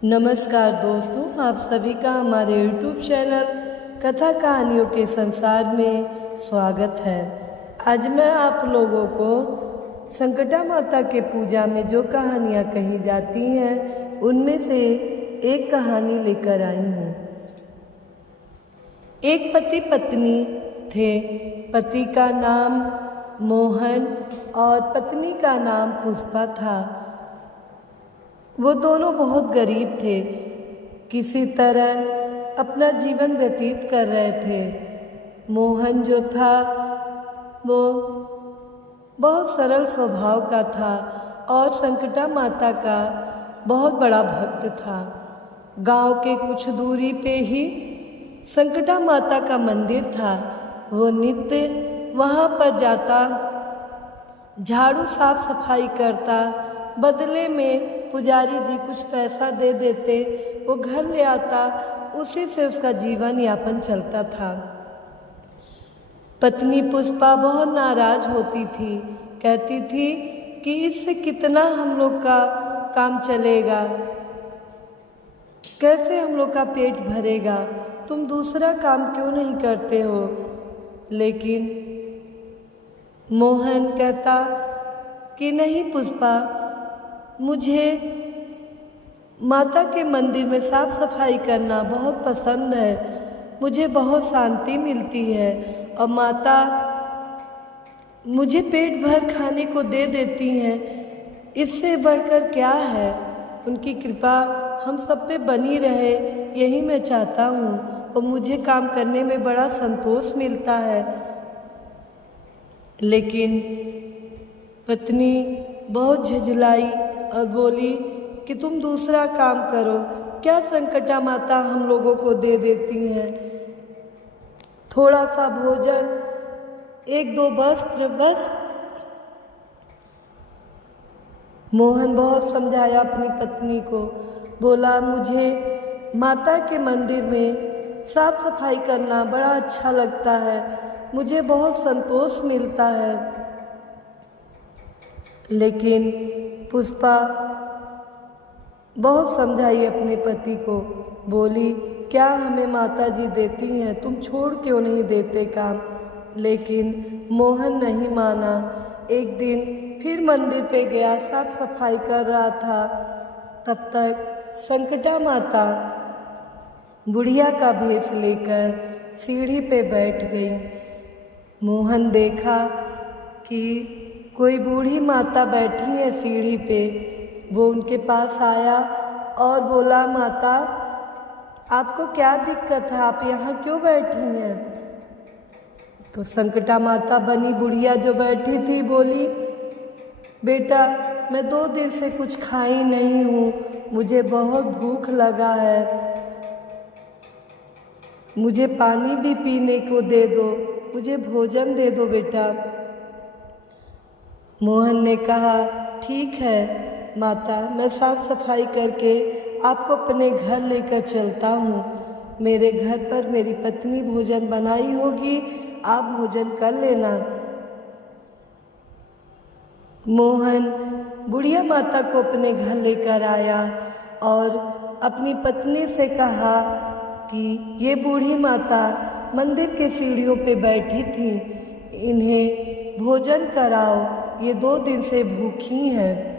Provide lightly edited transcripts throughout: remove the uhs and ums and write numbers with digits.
नमस्कार दोस्तों, आप सभी का हमारे YouTube चैनल कथा कहानियों के संसार में स्वागत है। आज मैं आप लोगों को संकटा माता के पूजा में जो कहानियाँ कही जाती हैं उनमें से एक कहानी लेकर आई हूँ। एक पति पत्नी थे। पति का नाम मोहन और पत्नी का नाम पुष्पा था। वो दोनों बहुत गरीब थे, किसी तरह अपना जीवन व्यतीत कर रहे थे। मोहन जो था वो बहुत सरल स्वभाव का था और संकटा माता का बहुत बड़ा भक्त था। गांव के कुछ दूरी पे ही संकटा माता का मंदिर था। वो नित्य वहाँ पर जाता, झाड़ू साफ सफाई करता, बदले में पुजारी जी कुछ पैसा दे देते, वो घर ले आता, उसी से उसका जीवन यापन चलता था। पत्नी पुष्पा बहुत नाराज होती थी, कहती थी कि इससे कितना हम लोग का काम चलेगा, कैसे हम लोग का पेट भरेगा, तुम दूसरा काम क्यों नहीं करते हो। लेकिन मोहन कहता कि नहीं पुष्पा, मुझे माता के मंदिर में साफ सफाई करना बहुत पसंद है, मुझे बहुत शांति मिलती है और माता मुझे पेट भर खाने को दे देती हैं, इससे बढ़कर क्या है। उनकी कृपा हम सब पे बनी रहे, यही मैं चाहता हूँ और मुझे काम करने में बड़ा संतोष मिलता है। लेकिन पत्नी बहुत झुँझलाई और बोली कि तुम दूसरा काम करो, क्या संकटा माता हम लोगों को दे देती हैं, थोड़ा सा भोजन, एक दो वस्त्र बस। मोहन बहुत समझाया अपनी पत्नी को, बोला मुझे माता के मंदिर में साफ सफाई करना बड़ा अच्छा लगता है, मुझे बहुत संतोष मिलता है। लेकिन पुष्पा बहुत समझाई अपने पति को, बोली क्या हमें माता जी देती हैं, तुम छोड़ क्यों नहीं देते काम। लेकिन मोहन नहीं माना। एक दिन फिर मंदिर पे गया, साफ सफाई कर रहा था। तब तक संकटा माता बुढ़िया का भेष लेकर सीढ़ी पे बैठ गई। मोहन देखा कि कोई बूढ़ी माता बैठी है सीढ़ी पे। वो उनके पास आया और बोला माता, आपको क्या दिक्कत है, आप यहाँ क्यों बैठी हैं। तो संकटा माता बनी बुढ़िया जो बैठी थी बोली, बेटा मैं 2 दिन से कुछ खाई नहीं हूँ, मुझे बहुत भूख लगा है, मुझे पानी भी पीने को दे दो, मुझे भोजन दे दो बेटा। मोहन ने कहा ठीक है माता, मैं साफ सफाई करके आपको अपने घर लेकर चलता हूँ, मेरे घर पर मेरी पत्नी भोजन बनाई होगी, आप भोजन कर लेना। मोहन बुढ़िया माता को अपने घर लेकर आया और अपनी पत्नी से कहा कि ये बूढ़ी माता मंदिर के सीढ़ियों पे बैठी थी, इन्हें भोजन कराओ, ये 2 दिन से भूखी हैं।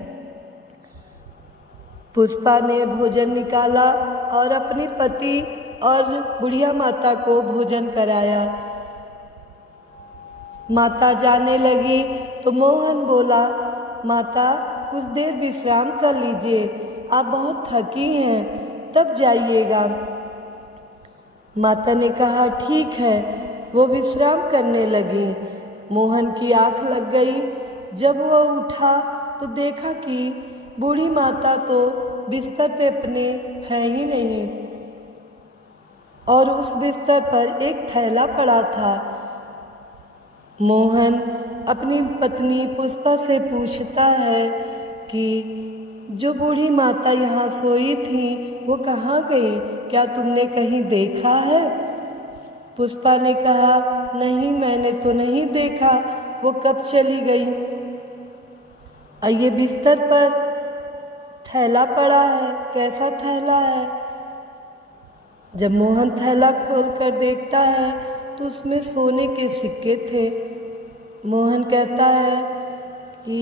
पुष्पा ने भोजन निकाला और अपने पति और बुढ़िया माता को भोजन कराया। माता जाने लगी तो मोहन बोला, माता कुछ देर विश्राम कर लीजिए, आप बहुत थकी हैं, तब जाइएगा। माता ने कहा ठीक है। वो विश्राम करने लगी। मोहन की आँख लग गई। जब वह उठा तो देखा कि बूढ़ी माता तो बिस्तर पे अपने है ही नहीं और उस बिस्तर पर एक थैला पड़ा था। मोहन अपनी पत्नी पुष्पा से पूछता है कि जो बूढ़ी माता यहाँ सोई थी वो कहाँ गई, क्या तुमने कहीं देखा है। पुष्पा ने कहा नहीं, मैंने तो नहीं देखा, वो कब चली गई। ये बिस्तर पर थैला पड़ा है। कैसा थैला है? जब मोहन थैला खोलकर देखता है तो उसमें सोने के सिक्के थे। मोहन कहता है कि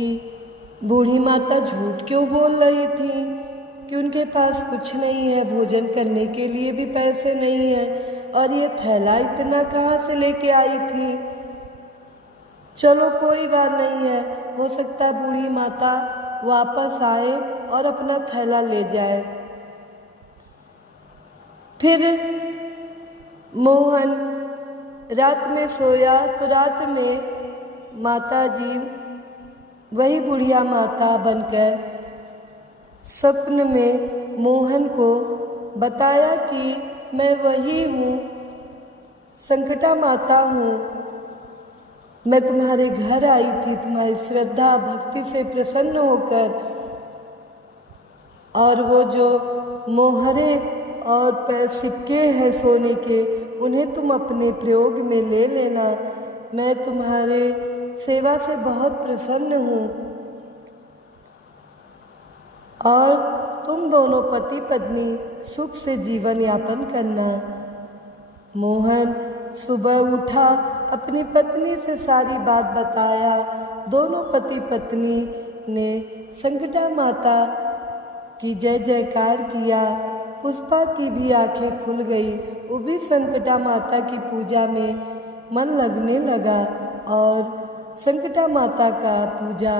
बूढ़ी माता झूठ क्यों बोल रही थी कि उनके पास कुछ नहीं है, भोजन करने के लिए भी पैसे नहीं है, और ये थैला इतना कहाँ से लेके आई थी। चलो कोई बात नहीं है, हो सकता है बूढ़ी माता वापस आए और अपना थैला ले जाए। फिर मोहन रात में सोया तो रात में माता जी वही बुढ़िया माता बनकर स्वप्न में मोहन को बताया कि मैं वही हूँ, संकटा माता हूँ। मैं तुम्हारे घर आई थी तुम्हारी श्रद्धा भक्ति से प्रसन्न होकर, और वो जो मोहरे और सिक्के हैं सोने के, उन्हें तुम अपने प्रयोग में ले लेना। मैं तुम्हारे सेवा से बहुत प्रसन्न हूँ और तुम दोनों पति पत्नी सुख से जीवन यापन करना। मोहन सुबह उठा, अपनी पत्नी से सारी बात बताया। दोनों पति पत्नी ने संकटा माता की जय जयकार किया। पुष्पा की भी आंखें खुल गई, वो भी संकटा माता की पूजा में मन लगने लगा और संकटा माता का पूजा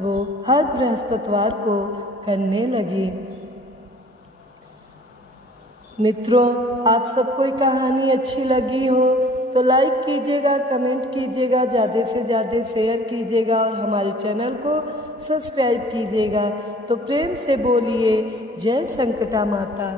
वो हर बृहस्पतिवार को करने लगी। मित्रों, आप सबको ये कहानी अच्छी लगी हो तो लाइक कीजिएगा, कमेंट कीजिएगा, ज़्यादा से ज़्यादा शेयर कीजिएगा और हमारे चैनल को सब्सक्राइब कीजिएगा। तो प्रेम से बोलिए जय संकटा माता।